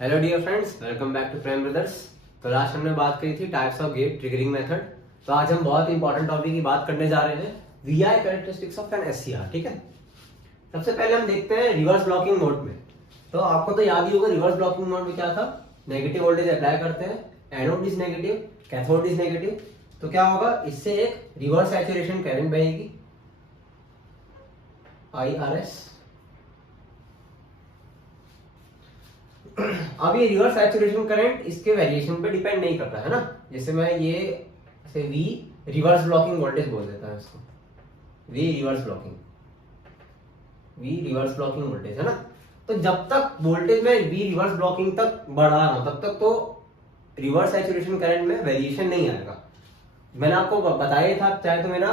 Hello dear friends, welcome back to frame brothers. तो last हमने बात करी थी types of gate triggering method. तो आज हम बहुत इंपॉर्टेंट टॉपिक की बात करने जा रहे हैं, VI characteristics of an SCR. ठीक है, सबसे पहले हम देखते हैं रिवर्स ब्लॉकिंग मोड में। तो आपको तो याद ही होगा रिवर्स ब्लॉकिंग मोड में क्या था, नेगेटिव वोल्टेज अप्लाई करते हैं, anode is negative, cathode is negative. तो क्या होगा, इससे एक रिवर्स सैचुरेशन करंट बहेगी IRS। अब ये रिवर्स सैचुरेशन करंट इसके वेरिएशन पे डिपेंड नहीं करता है ना। जैसे मैं ये ऐसे V रिवर्स ब्लॉकिंग वोल्टेज बोल देता है इसको, V रिवर्स ब्लॉकिंग वोल्टेज है ना। तो जब तक वोल्टेज में V रिवर्स ब्लॉकिंग तक बढ़ा रहा हूं तब तक तो रिवर्स सैचुरेशन करंट में वेरिएशन नहीं आएगा। मैंने आपको बताया ही था, चाहे तो मेरा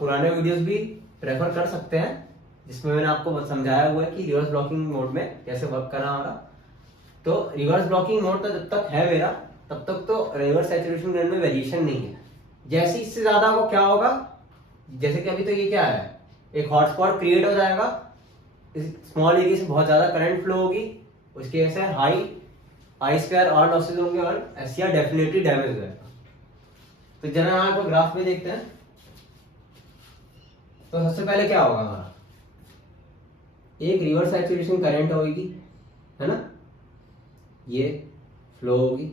पुराने वीडियोस भी प्रेफर कर सकते हैं जिसमें मैंने आपको समझाया हुआ है कि रिवर्स ब्लॉकिंग मोड में कैसे वर्क करना होगा। तो रिवर्स ब्लॉकिंग मोड तो जब तक है मेरा तब तक तो रिवर्स सैचुरेशन करंट में वेरिएशन नहीं है। जैसे इससे ज्यादा को क्या होगा, जैसे कि अभी तो ये क्या है, एक हॉटस्पॉट क्रिएट हो जाएगा, स्मॉल एरिया से बहुत ज्यादा करंट फ्लो होगी, उसकी वजह से हाई I2 और लॉसेज होंगे और एससीआर डेफिनेटली डैमेज हो जाएगा। तो जरा यहाँ पर ग्राफ में देखते हैं। तो सबसे पहले क्या होगा, हमारा एक रिवर्स सैचुरेशन करंट होगी है ना, ये फ्लो होगी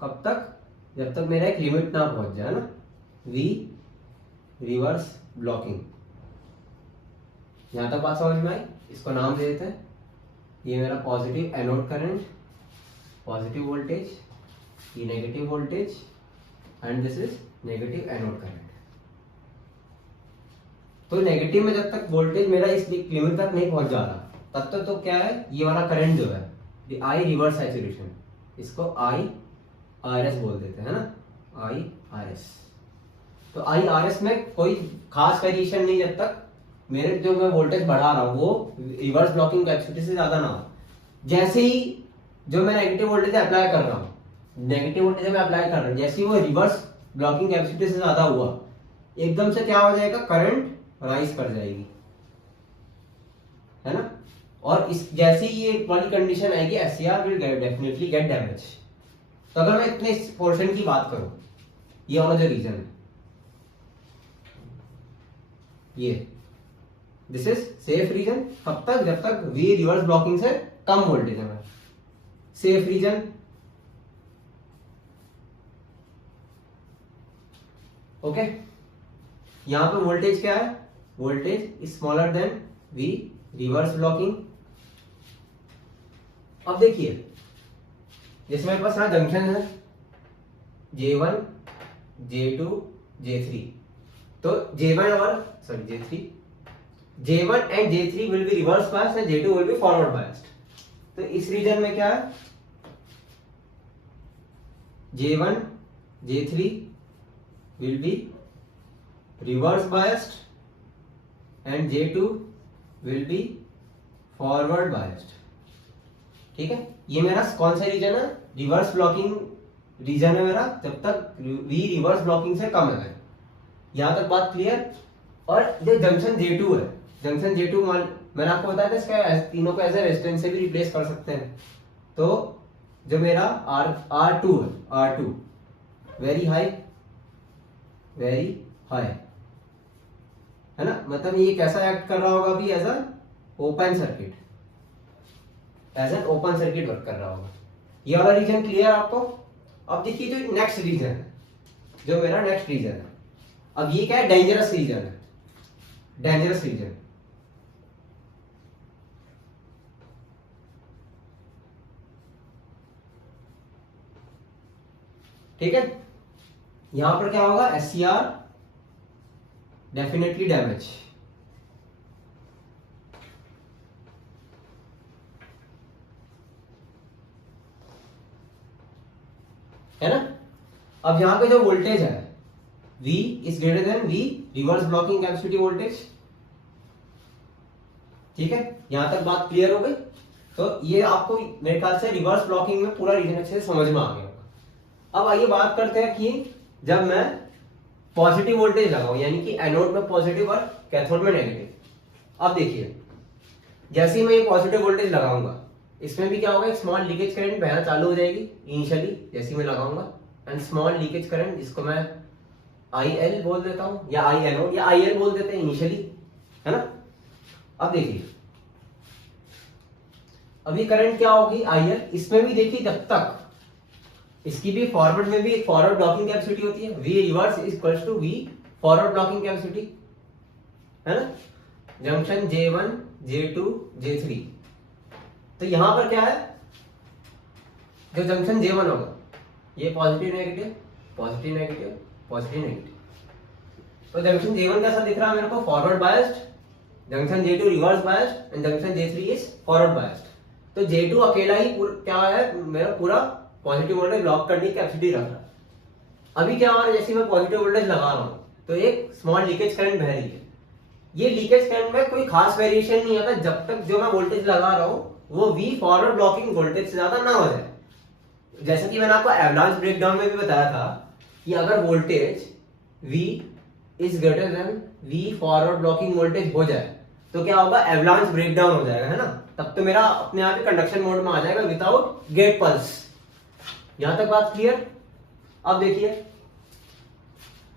कब तक, जब तक मेरा एक लिमिट ना पहुंच जाए ना, V रिवर्स ब्लॉकिंग। यहां तक बात समझ में आई। इसको नाम दे देते हैं, ये मेरा positive anode current, positive voltage, ये negative voltage and this is negative anode current. तो नेगेटिव में जब तक वोल्टेज मेरा इस लिमिट तक नहीं पहुंच जा रहा तब तक तो क्या है, ये वाला करंट जो है I रिवर्स सैचुरेशन, इसको IRS बोल देते हैं ना, IRS। तो IRS में कोई खास वेरिएशन नहीं जब तक मेरे जो मैं वोल्टेज बढ़ा रहा हूं वो रिवर्स ब्लॉकिंग कैपेसिटी से ज्यादा ना हो। जैसे ही जो मैं नेगेटिव वोल्टेज अप्लाई कर रहा हूँ, जैसे ही वो रिवर्स ब्लॉकिंग कैपेसिटी से ज्यादा हुआ, एकदम से क्या हो जाएगा, करंट राइज कर जाएगी है ना। और इस जैसे ही ये वाली कंडीशन आएगी, SCR will definitely get damage. तो अगर मैं इतने पोर्शन की बात करूं, ये वाला जो रीजन है, ये दिस इज सेफ रीजन कब तक, जब तक V रिवर्स ब्लॉकिंग से कम वोल्टेज है। Safe region okay. यहां पे वोल्टेज क्या है, voltage is smaller than V reverse blocking. अब देखिए, जैसे मेरे पास यहां जंक्शन है J1 J2 J3। तो J1 and J3 will be reverse biased and J2 will be forward biased. तो इस रीजन में क्या है, J1 J3 will be reverse biased and J2 will be forward biased. ठीक है, ये मेरा कौन सा रीजन है, रिवर्स ब्लॉकिंग रीजन है मेरा, जब तक V रिवर्स ब्लॉकिंग से कम है। यहां तक बात क्लियर। और जो जंक्शन J2 है, जंक्शन J2 मैंने आपको बताया था, इसका तीनों को एज ए रेजिस्टेंस से भी रिप्लेस कर सकते हैं। तो जो मेरा R2 है, R2 वेरी हाई है ना, मतलब ये कैसा एक्ट कर रहा होगा अभी, as an open circuit work कर रहा होगा। ये वाला रीजन क्लियर आपको। अब देखिए जो नेक्स्ट रीजन है, जो मेरा नेक्स्ट रीजन है, अब ये क्या है, डेंजरस रीजन। ठीक है, यहां पर क्या होगा, एससीआर डेफिनेटली डैमेज है ना। अब यहां पे जो वोल्टेज है V is greater than V reverse blocking capacity voltage. ठीक है, यहां तक बात क्लियर हो गई। तो ये आपको मेरे ख्याल से रिवर्स ब्लॉकिंग में पूरा रीजन अच्छे से समझ में आ गया होगा। अब आइए बात करते हैं कि जब मैं पॉजिटिव वोल्टेज लगाऊं, यानी कि एनोड में पॉजिटिव और कैथोड में नेगेटिव। अब देखिए, जैसे ही मैं ये पॉजिटिव वोल्टेज लगाऊंगा, इसमें भी क्या होगा, एक स्मॉल लीकेज करंट बहना चालू हो जाएगी इनिशियली जैसे ही मैं लगाऊंगा, एंड स्मॉल लीकेज करंट, जिसको मैं IL बोल देता हूं या आई एनोड या IL बोल देते हैं इनिशियली, है ना। अब देखिए अभी करंट क्या होगी, IL। इसमें भी देखिए जब तक, इसकी भी फॉरवर्ड में भी एक फॉरवर्ड ब्लॉकिंग कैपेसिटी होती है, V reverse is equals to V forward blocking capacity, है ना, जंक्शन J1 J2 J3। तो यहां पर क्या है, जो जंक्शन J1 होगा ये positive negative positive negative positive negative, तो जंक्शन J1 कैसा दिख रहा है मेरे को, forward biased, junction J2 reverse biased and junction J3 is forward biased. तो J2 अकेला ही क्या है, मेरा पूरा पॉजिटिव वोल्टेज ब्लॉक करने की कैपेसिटी रख रहा है। अभी क्या हो रहा है, जैसे मैं पॉजिटिव वोल्टेज लगा रहा हूं तो एक स्मॉल लीकेज करंट बह रही है। ये लीकेज करंट में कोई खास वेरिएशन नहीं आता जब तक जो मैं वोल्टेज लगा रहा हूं वो V फॉरवर्ड ब्लॉकिंग वोल्टेज से ज्यादा ना हो जाए। जैसे कि मैंने आपको एवलांच ब्रेकडाउन में भी बताया था कि अगर voltage V is greater than V forward blocking voltage हो जाए तो क्या होगा, एवलांच ब्रेकडाउन हो जाएगा, है ना। तब तो मेरा अपने आप ही कंडक्शन मोड में आ जाएगा विदाउट गेट पल्स। यहां तक बात क्लियर। अब देखिए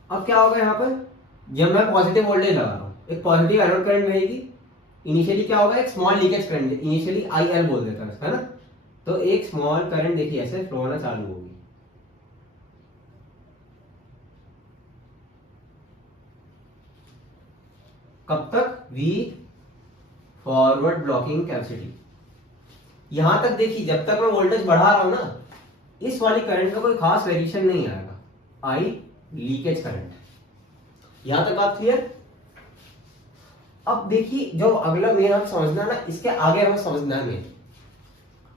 अब क्या होगा, यहां पर जब मैं पॉजिटिव वोल्टेज लगा रहा हूं एक पॉजिटिव एनोड करंट बहेगी, इनिशियली क्या होगा, एक small leakage current, initially IL बोल देता है, है ना। तो एक स्मॉल करंट देखिए ऐसे फ्लो होना चालू होगी, कब तक, V फॉरवर्ड ब्लॉकिंग कैपेसिटी। यहां तक देखिए जब तक मैं वोल्टेज बढ़ा रहा हूं ना, इस वाली करंट में कोई खास वेरिएशन नहीं आएगा, I लीकेज करंट। यहां तक बात क्लियर। अब देखिए जो अगला मेन हम समझना ना, इसके आगे हमें समझना है मेन।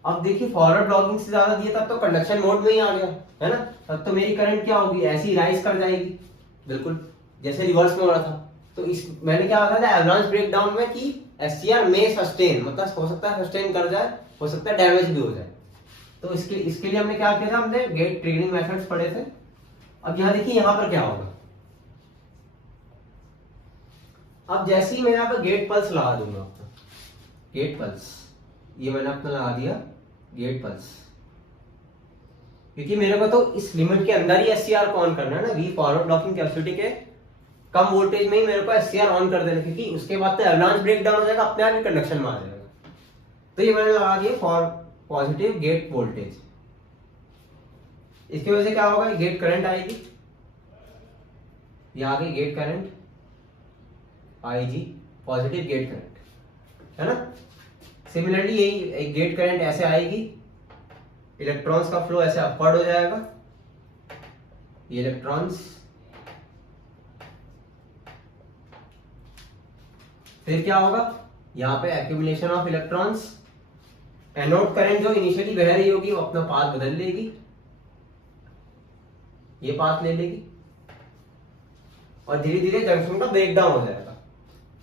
अब देखिए फॉरवर्ड ब्लॉकिंग से ज्यादा दिया तब तो कंडक्शन मोड में ही आ गया, है ना। तब तो मेरी करंट क्या होगी, ऐसी राइज कर जाएगी बिल्कुल जैसे रिवर्स में हो रहा था। तो इस मैंने क्या कहा था एवलांच ब्रेकडाउन में कि SCR में सस्टेन, मतलब हो सकता है सस्टेन कर जाए, हो सकता है डैमेज भी हो जाए। तो इसके लिए हमने क्या किया था, हमने गेट ट्रिगरिंग मेथड्स पढ़े थे। अब यहाँ देखिए यहाँ पर क्या होगा, अब जैसे ही मैं यहाँ पर गेट पल्स लगा दूंगा अपना, गेट पल्स ये मैंने अपना लगा दिया गेट पल्स, क्योंकि मेरे को तो इस लिमिट के अंदर ही SCR को ऑन करना है ना, V फॉरवर्ड ब्लॉकिंग कैपेसिटी के कम वोल्टेज में ही मेरे को SCR ऑन कर देना, क्योंकि उसके बाद तो एवलांच ब्रेकडाउन हो जाएगा, अपने आप ही कंडक्शन में आ जाएगा। तो ये मैंने लगा दिया फॉर पॉजिटिव गेट वोल्टेज। इसकी वजह से क्या होगा, गेट करंट आएगी, ये आ गई gate current IG positive gate current, है ना। सिमिलरली यही एक गेट करंट ऐसे आएगी, इलेक्ट्रॉन्स का फ्लो ऐसे अपवर्ड हो जाएगा, ये इलेक्ट्रॉन्स, फिर क्या होगा, यहाँ पे accumulation of electrons, anode current जो इनिशियली बह रही होगी वो अपना पाथ बदल लेगी, ये पाथ ले लेगी और धीरे धीरे जंक्शन का ब्रेकडाउन हो जाएगा।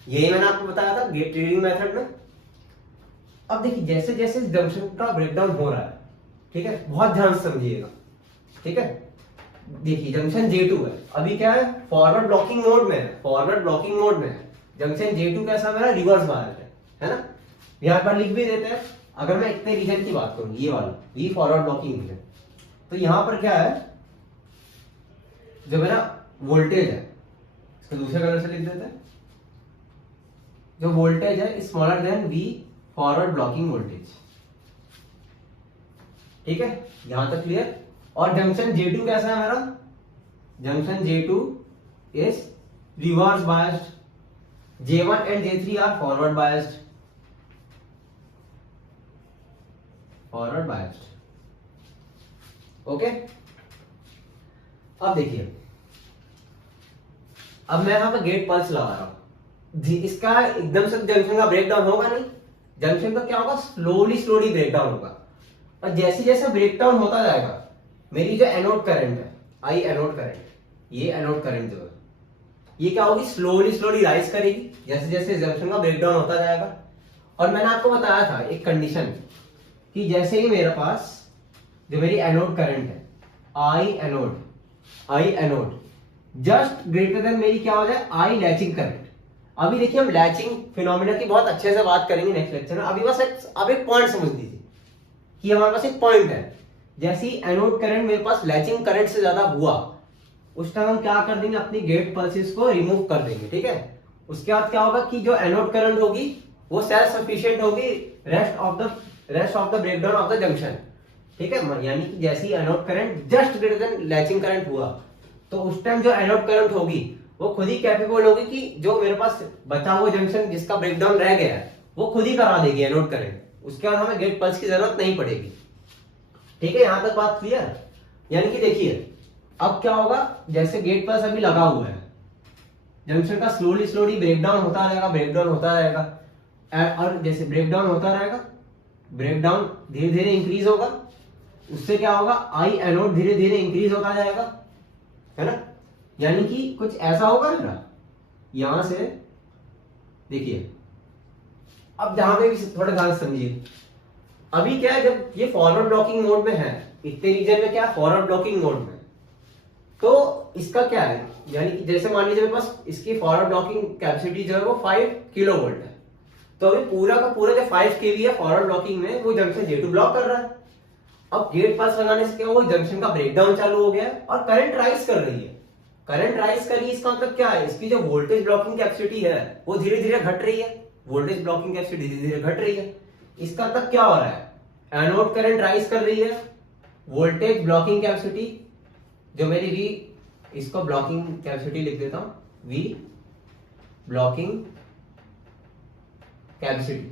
यही मैंने आपको बताया था गेट ट्रिगरिंग मेथड में। अब देखिए जैसे जैसे जंक्शन का ब्रेकडाउन हो रहा है, ठीक है, बहुत ध्यान से समझिएगा, ठीक है। देखिए जंक्शन J2 है, अभी क्या है, फॉरवर्ड ब्लॉकिंग मोड में है, फॉरवर्ड ब्लॉकिंग मोड में है। जंक्शन J2 कैसा मेरा, रिवर्स बायस्ड है ना। यहाँ पर लिख भी देते हैं, अगर मैं इतने रीजन की बात करूं, ये वाला V फॉरवर्ड ब्लॉकिंग रीजन, तो यहाँ पर क्या है, जो मेरा वोल्टेज है इसको दूसरे कलर से लिख देते हैं, जो वोल्टेज है smaller than V forward blocking voltage, ठीक है, यहां तक क्लियर। और जंक्शन J2 कैसा है मेरा, junction J2 is reverse biased, J1 and J3 are forward biased, forward biased, okay. अब देखिए अब मैं यहां पर गेट पल्स लगा रहा हूं, इसका एकदम से जंक्शन का ब्रेकडाउन होगा नहीं, जंक्शन का क्या होगा, स्लोली स्लोली ब्रेकडाउन होगा। और जैसे जैसे ब्रेकडाउन होता जाएगा मेरी जो एनोड करंट है, I एनोड करंट, ये एनोड करंट जो है ये क्या होगी, स्लोली स्लोली राइज करेगी जैसे जैसे जंक्शन का ब्रेकडाउन होता जाएगा। और मैंने आपको बताया था एक कंडीशन कि जैसे ही मेरे पास जो मेरी एनोड करंट है I anode just greater then मेरी क्या हो जाए, I लैचिंग करंट। अभी देखिए हम लैचिंग फिनोमिना की बहुत अच्छे से बात करेंगे नेक्स्ट लेक्चर में। अभी बस अब एक पॉइंट समझ लीजिए कि हमारे पास एक पॉइंट है, जैसे ही एनोड करंट मेरे पास लैचिंग करंट से ज्यादा हुआ, उस टाइम हम क्या कर देंगे, अपनी गेट पल्सेस को रिमूव कर देंगे, ठीक है। उसके बाद क्या होगा कि जो एनोड करंट होगी वो सेल्फ सफिशिएंट होगी rest of the breakdown of the junction, ठीक है। यानी कि जैसे ही anode current just greater than latching current हुआ, तो उस टाइम जो एनोड करंट होगी वो खुद ही कैपेबल होगी कि जो मेरे पास बचा हुआ जंक्शन जिसका ब्रेकडाउन रह गया है वो खुद ही करा देगी एनोड करंट। उसके बाद हमें गेट पल्स की जरूरत नहीं पड़ेगी, ठीक है। यहां तक बात क्लियर। यानी कि देखिए अब क्या होगा, जैसे गेट पल्स अभी लगा हुआ है, जंक्शन का स्लोली ब्रेकडाउन होता रहेगा, और जैसे ब्रेकडाउन होता रहेगा, ब्रेकडाउन धीरे धीरे इंक्रीज होगा, उससे क्या होगा, आई एनोड धीरे धीरे इंक्रीज होता जाएगा, है ना। यानी कि कुछ ऐसा होगा ना, यहां से देखिए, अब जहां पे भी थोड़ा ध्यान समझिए। अभी क्या है, जब ये फॉरवर्ड ब्लॉकिंग मोड में है, इतने रीजन में क्या फॉरवर्ड ब्लॉकिंग मोड में, तो इसका क्या है, यानी कि जैसे मान लीजिए मेरे पास इसकी फॉरवर्ड ब्लॉकिंग कैपेसिटी जो है वो 5 किलो वोल्ट है, तो अभी पूरा का पूरा जो 5 केवी है फॉरवर्ड ब्लॉकिंग में वो जंक्शन J2 ब्लॉक कर रहा है। अब गेट पास लगाने से क्या हुआ, जंक्शन का ब्रेकडाउन चालू हो गया है और करंट राइज कर रही है। करंट राइज कर रही है, इसका मतलब क्या है, इसकी जो वोल्टेज ब्लॉकिंग कैपेसिटी है वो धीरे धीरे घट रही है, वोल्टेज ब्लॉकिंग कैपेसिटी धीरे धीरे घट रही है। इसका मतलब क्या हो रहा है, एनोड करंट राइज कर रही है, वोल्टेज ब्लॉकिंग कैपेसिटी जो मेरी वी, इसको ब्लॉकिंग कैपेसिटी लिख देता हूं, वी ब्लॉकिंग कैपेसिटी,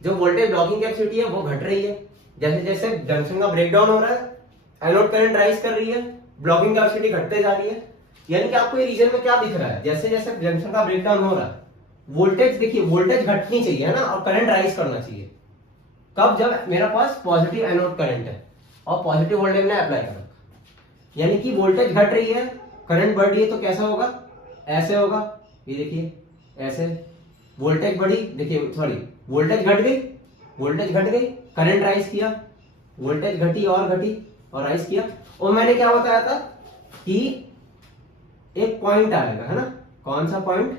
जो वोल्टेज ब्लॉकिंग कैपेसिटी है वो घट रही है। जैसे जैसे जंक्शन का ब्रेकडाउन हो रहा है, एनोड करंट राइज कर रही है, ब्लॉकिंग कैपेसिटी घटते जा रही है। यानी कि आपको ये रीजन में क्या दिख रहा है, जैसे जैसे जंक्शन का ब्रेकडाउन हो रहा है, वोल्टेज देखिए, वोल्टेज घटनी चाहिए, है ना, और करंट राइज करना चाहिए। कब, जब मेरा पास पॉजिटिव एनोड करंट है और पॉजिटिव वोल्टेज ने अप्लाई कर रखा, यानी कि वोल्टेज घट रही है, करंट बढ़ रही है, तो कैसा होगा, ऐसे होगा, ये देखिए ऐसे। वोल्टेज बढ़ी, देखिए सॉरी, वोल्टेज घट गई, करंट राइज किया, वोल्टेज घटी और राइज किया। और मैंने क्या बताया था कि एक पॉइंट आएगा, है ना, कौन सा पॉइंट,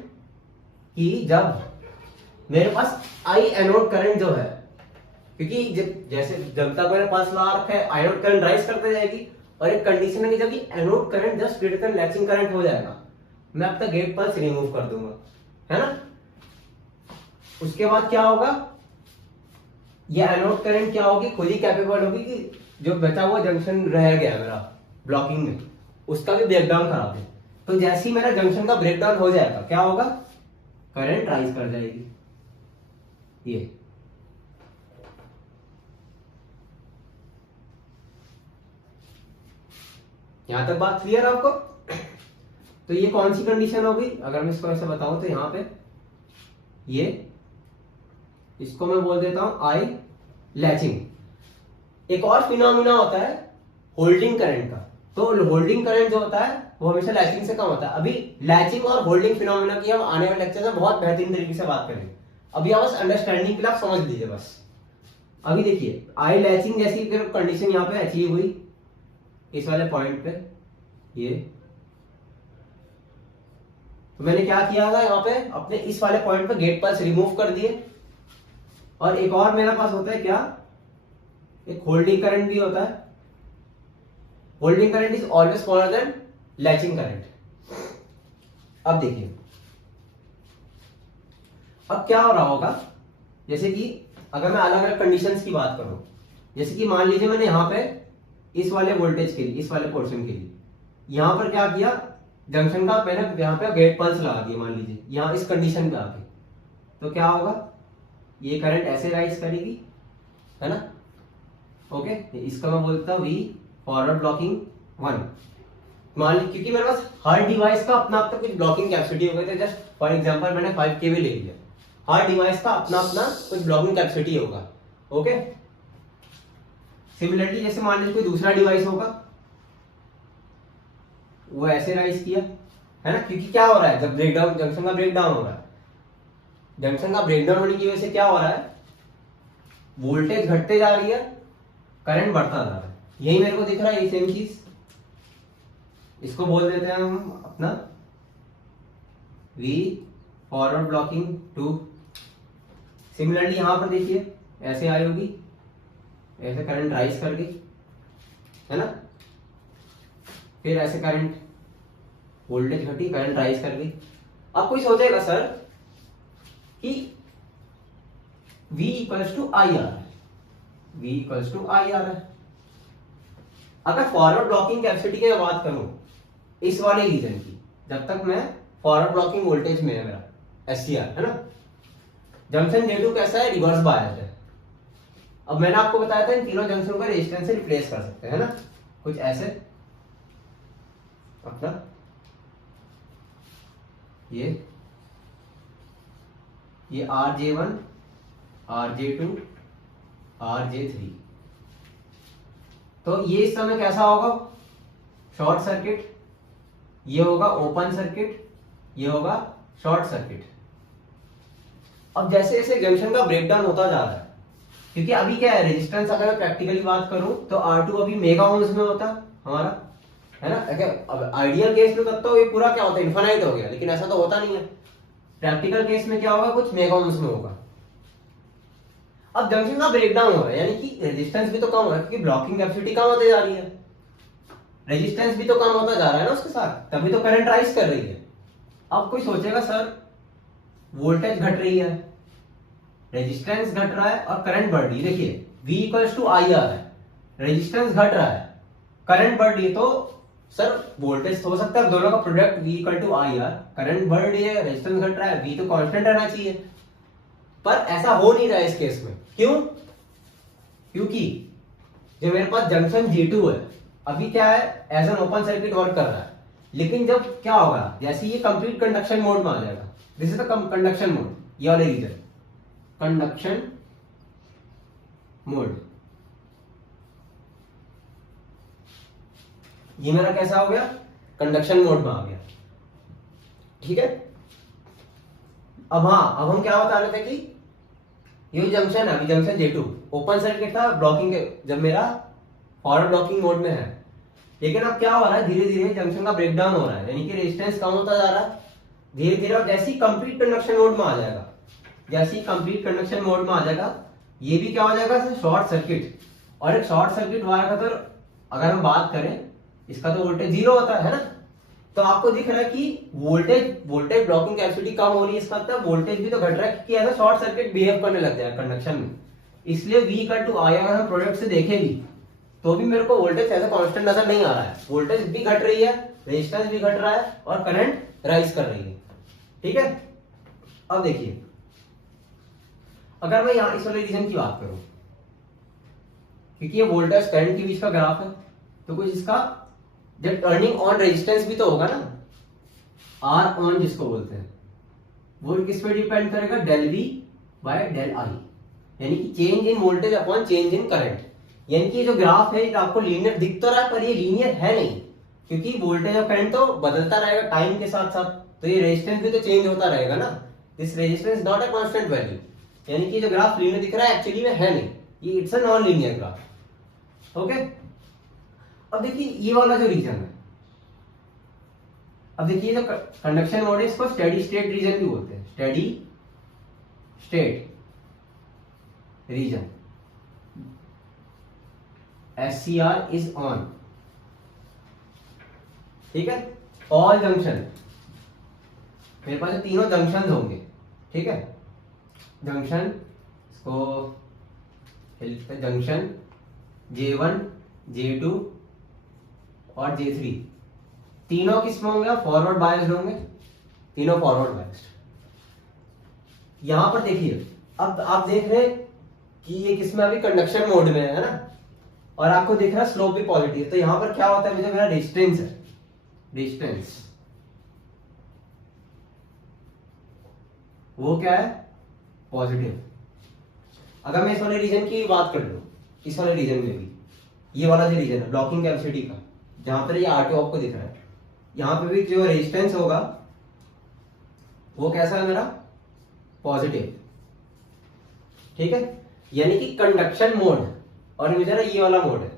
कि जब मेरे पास आई एनोड करंट जो है, क्योंकि जैसे जब तक मेरे पास ला रखा है एनोड करंट राइज करते जाएगी, और एक कंडीशन है कि जब ये anode current just greater than latching current हो जाएगा, मैं अब तक गेट पल्स रिमूव कर दूंगा, है ना। उसके बाद क्या होगा, ये एनोड करंट क्या होगी, खुद ही कैपेबल होगी कि जो बचा हुआ जंक्शन रह गया मेरा ब्लॉकिंग में, उसका भी ब्रेकडाउन करा दे। तो जैसे ही मेरा जंक्शन का ब्रेकडाउन हो जाएगा, क्या होगा, करंट राइज कर जाएगी, ये। यहां तक बात क्लियर आपको। तो ये कौन सी कंडीशन होगी, अगर मैं इसको ऐसे बताऊं तो यहां पे ये, इसको मैं बोल देता हूं आई लैचिंग। एक और फिनोमिना होता है होल्डिंग करंट का, तो होल्डिंग करंट जो होता है वो हमेशा लैचिंग से कम होता है। अभी लैचिंग और होल्डिंग फिनोमिना की हम आने वाले लेक्चर में बहुत बेहतरीन तरीके से बात करेंगे। अभी आप बस अंडरस्टैंडिंग के लिए आप समझ लीजिए बस। अभी देखिए आई लैचिंग जैसी कंडीशन यहाँ पे अचीव हुई, इस वाले पॉइंट पे, ये तो मैंने क्या किया था, यहाँ पे अपने इस वाले पॉइंट पे गेट पल्स रिमूव कर दिए। और एक और मेरे पास होता है क्या, एक होल्डिंग करंट भी होता है। Holding current is always smaller than latching current. अब देखिए अब क्या हो रहा होगा, जैसे कि अगर मैं अलग अलग कंडीशंस की बात करूं, जैसे कि मान लीजिए मैंने यहां पे इस वाले वोल्टेज के लिए, इस वाले पोर्शन के लिए यहां पर क्या किया, जंक्शन का मैंने यहां पे गेट पल्स लगा दिया, मान लीजिए यहां इस कंडीशन पे आके, तो क्या होगा, ये करंट ऐसे राइज करेगी, है ना, ओके। इसका मैं बोलता हूं वी फॉरवर्ड ब्लॉकिंग 1। मान लीजिए क्योंकि मेरे पास हर डिवाइस का अपना अपना कुछ ब्लॉकिंग कैपेसिटी हो गई, जस्ट फॉर एग्जांपल मैंने 5 केवी ले लिया, हर डिवाइस का अपना अपना कुछ ब्लॉकिंग कैपेसिटी होगा, ओके। सिमिलरली जैसे मान लीजिए कोई दूसरा डिवाइस होगा, वो ऐसे राइज किया, है ना, क्योंकि क्या हो रहा है, जब ब्रेकडाउन, जंक्शन का ब्रेकडाउन हो रहा है, जंक्शन का ब्रेकडाउन होने की वजह से क्या हो रहा है, वोल्टेज घटते जा रही है, करंट बढ़ता जा रहा है। यही मेरे को दिख रहा है, ये सेम चीज, इसको बोल देते हैं हम अपना V forward blocking two. Similarly यहां पर देखिए ऐसे आई होगी, ऐसे करंट राइज कर गई है ना, फिर ऐसे करंट वोल्टेज घटी, करंट राइज कर गई। अब कोई सोचेगा सर कि V equals to I R है, V equals to I R है। अगर फॉरवर्ड ब्लॉकिंग कैपेसिटी की मैं बात करूं इस वाले रीजन की, जब तक मैं फॉरवर्ड ब्लॉकिंग वोल्टेज में है मेरा SCR है ना, जंक्शन J2 कैसा है, रिवर्स बायस्ड है। अब मैंने आपको बताया था इन तीनों जंक्शन को रेजिस्टेंस से रिप्लेस कर सकते हैं ना, कुछ ऐसे अपना ये RJ1 RJ2 RJ3, तो ये इस समय कैसा होगा, शॉर्ट सर्किट, ये होगा ओपन सर्किट, ये होगा शॉर्ट सर्किट। अब जैसे जैसे जंक्शन का ब्रेकडाउन होता जा रहा है, क्योंकि अभी क्या है रेजिस्टेंस, अगर मैं प्रैक्टिकली बात करूं तो R2 अभी मेगा ओम्स में होता हमारा है ना। अब आइडियल केस में तब तो ये पूरा क्या होता है, इन्फिनाइट हो गया, लेकिन ऐसा तो होता नहीं है। प्रैक्टिकल केस में क्या होगा, कुछ मेगा ओम्स में होगा। अब जंक्शन का ब्रेकडाउन हो रहा है, यानी कि रेजिस्टेंस भी तो कम हो रहा है, क्योंकि ब्लॉकिंग कैपेसिटी कम होती जा रही है, रेजिस्टेंस भी तो कम होता जा रहा है ना उसके साथ, तभी तो करंट राइज कर रही है। अब कोई सोचेगा सर वोल्टेज घट रही है, रेजिस्टेंस घट रहा है और करंट बढ़ रही है। देखिए V equals to I R है, रेजिस्टेंस घट रहा है, करंट बढ़ रही है, तो सर वोल्टेज हो सकता है दोनों का product V equal to I R, current बढ़ रही है, रेजिस्टेंस घट रहा है, V तो कांस्टेंट रहना चाहिए, पर ऐसा हो नहीं रहा है इस केस में। क्यों? क्योंकि जो मेरे पास जंक्शन J2 है अभी क्या है, as an open circuit work कर रहा है, लेकिन जब क्या होगा, जैसे ये कंप्लीट कंडक्शन मोड में आ जाएगा, this is the conduction mode, ये वाले रीजन कंडक्शन मोड, ये मेरा कैसा हो गया, कंडक्शन मोड में आ गया। ठीक है, अब हाँ, अब हम क्या बता रहे थे कि ये जंक्शन है, अभी जंक्शन J2 ओपन सर्किट था, ब्लॉकिंग जब मेरा फॉरवर्ड ब्लॉकिंग मोड में है, लेकिन अब क्या हो रहा है, धीरे धीरे जंक्शन का ब्रेकडाउन हो रहा है, यानी कि रेजिस्टेंस कम होता जा रहा है धीरे धीरे। और जैसे ही कंप्लीट कंडक्शन मोड में आ जाएगा, जैसे ही कंप्लीट कंडक्शन मोड में आ जाएगा, ये भी क्या हो जाएगा, शॉर्ट सर्किट। और एक शॉर्ट सर्किट वायर का तो अगर हम बात करें, इसका तो वोल्टेज जीरो होता है ना, तो आपको दिख रहा है कि वोल्टेज ब्लॉकिंग कैपेसिटी कम हो रही है, इसका मतलब वोल्टेज भी तो घट रहा है, क्योंकि ऐसा शॉर्ट सर्किट बिहेव करने लग जाएगा कंडक्शन में। इसलिए V इक्वल टू आई, अगर हम प्रोडक्ट से देखेंगे तो भी मेरे को वोल्टेज ऐसा कांस्टेंट नजर नहीं आ रहा है, वोल्टेज भी घट रही है, रेजिस्टेंस भी घट रहा है और करंट राइज कर रही है। ठीक है, अब देखिए अगर मैं यहां इस वाले रीजन की बात करूं, क्योंकि ये वोल्टेज करंट के बीच का ग्राफ है, तो कुछ इसका जब टर्निंग ऑन रेजिस्टेंस भी तो होगा ना, आर ऑन जिसको बोलते हैं, वो किस पे डिपेंड करेगा, del V by del I, यानी कि change in voltage upon change in current. यानी कि जो ग्राफ है आपको लीनियर दिख तो रहा है, पर ये लीनियर है नहीं, क्योंकि वोल्टेज और करंट तो बदलता रहेगा टाइम के साथ साथ, तो ये रेजिस्टेंस भी तो चेंज होता रहेगा ना, this resistance not a constant value. यानी कि जो ग्राफ लीनियर दिख रहा है एक्चुअली में है नहीं, ये it's a non linear graph. Okay, अब देखिए ये वाला जो रीजन है, अब देखिए जो कंडक्शन मोड है इसको स्टेडी स्टेट रीजन भी बोलते हैं, steady state region, SCR is on. ठीक है, ऑल जंक्शन, मेरे पास तीनों जंक्शन होंगे। ठीक है, जंक्शन, इसको जंक्शन J1 J2 और J3, तीनों किस में होंगे, फॉरवर्ड बायस्ड होंगे, तीनों फॉरवर्ड बायस्ड। यहां पर देखिए अब आप देख रहे हैं कि ये किसमें अभी कंडक्शन मोड में है ना, और आपको देख रहा है स्लोप भी पॉजिटिव, तो यहां पर क्या होता है, मुझे मेरा रेजिस्टेंस है, रेजिस्टेंस वो क्या है, पॉजिटिव। अगर मैं इस वाले रीजन की बात कर लूं, इस वाले रीजन में भी ये वाला जो रीजन है ब्लॉकिंग कैपेसिटी का, जहां पर ये R2 आपको दिख रहा है, यहां पे भी जो रेजिस्टेंस होगा वो कैसा है मेरा, पॉजिटिव। ठीक है, यानी कि कंडक्शन मोड और मेरा ये वाला मोड है,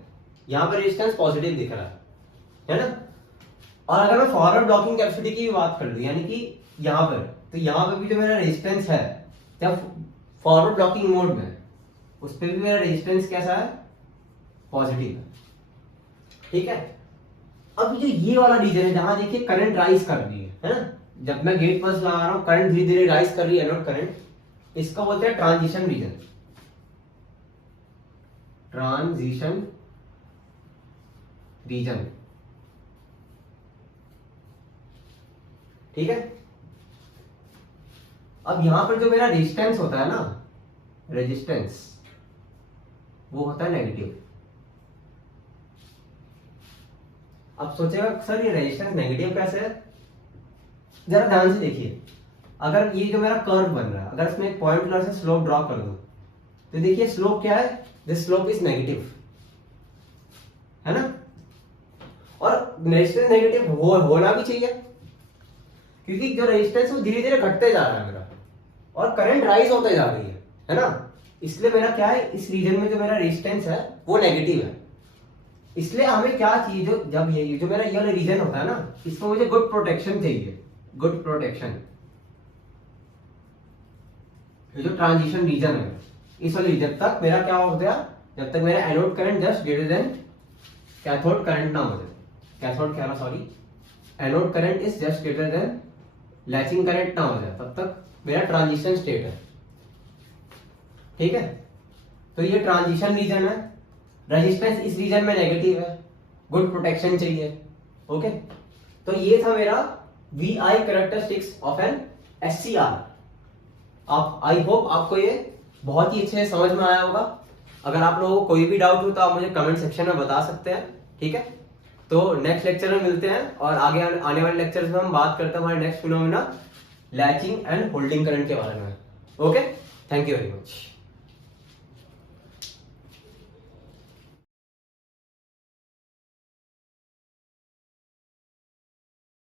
यहां पर रेजिस्टेंस पॉजिटिव दिख रहा है ना। और अगर मैं फॉरवर्ड ब्लॉकिंग कैपेसिटी की भी बात कर लूं, यानी कि यहाँ पर, तो यहाँ पर भी जो मेरा रेजिस्टेंस है जब फॉरवर्ड ब्लॉकिंग मोड में, उस पर भी मेरा रेजिस्टेंस कैसा है, पॉजिटिव है। ठीक है, अब जो ये वाला रीजन है जहां देखिए करंट राइज कर रही है ना, जब मैं गेट पल्स लगा रहा हूं करंट धीरे धीरे राइज कर रही है, एनोड करंट, इसका बोलते हैं ट्रांजिशन रीजन। ट्रांजिशन रीजन, ठीक है। अब यहां पर जो मेरा रेजिस्टेंस होता है ना, रेजिस्टेंस, वो होता है नेगेटिव। अब सोचेगा सर ये रेजिस्टेंस नेगेटिव कैसे है, जरा ध्यान से देखिए। अगर ये जो मेरा कर्व बन रहा है, अगर इसमें एक पॉइंट कलर से स्लोप ड्रॉ कर दो, तो देखिए स्लोप क्या है, दिस स्लोप इज नेगेटिव, है ना। और रेजिस्टेंस नेगेटिव होना भी चाहिए, क्योंकि जो रेजिस्टेंस वो धीरे धीरे घटते जा रहा है मेरा, और करंट राइज होते जा रही है ना। इसलिए मेरा क्या है, इस रीजन में जो मेरा रेजिस्टेंस है वो नेगेटिव है। इसलिए हमें क्या चाहिए, जो जब ये जो मेरा ये वाला रीजन होता है ना, इसमें मुझे गुड प्रोटेक्शन चाहिए, गुड प्रोटेक्शन। ये जो ट्रांजिशन रीजन है, इस वाले रीजन तक मेरा क्या हो गया, जब तक मेरा anode current just greater then cathode current ना हो जाए, कैथोड कह रहा sorry, anode current is just greater than latching current ना हो जाए, तब तक मेरा ट्रांजिशन स्टेट है। ठीक है, तो ये ट्रांजिशन रीजन है, रेजिस्टेंस इस रीजन में नेगेटिव है, गुड प्रोटेक्शन चाहिए। ओके, तो ये था मेरा VI characteristics of an SCR। आप, आई होप आपको ये बहुत ही अच्छे से समझ में आया होगा। अगर आप लोगों को कोई भी डाउट हो तो आप मुझे कमेंट सेक्शन में बता सकते हैं। ठीक है, तो नेक्स्ट लेक्चर में मिलते हैं, और आगे आने वाले लेक्चर्स में हम बात करते हैं हमारे next phenomena latching and holding current के बारे में। Okay, thank you very much.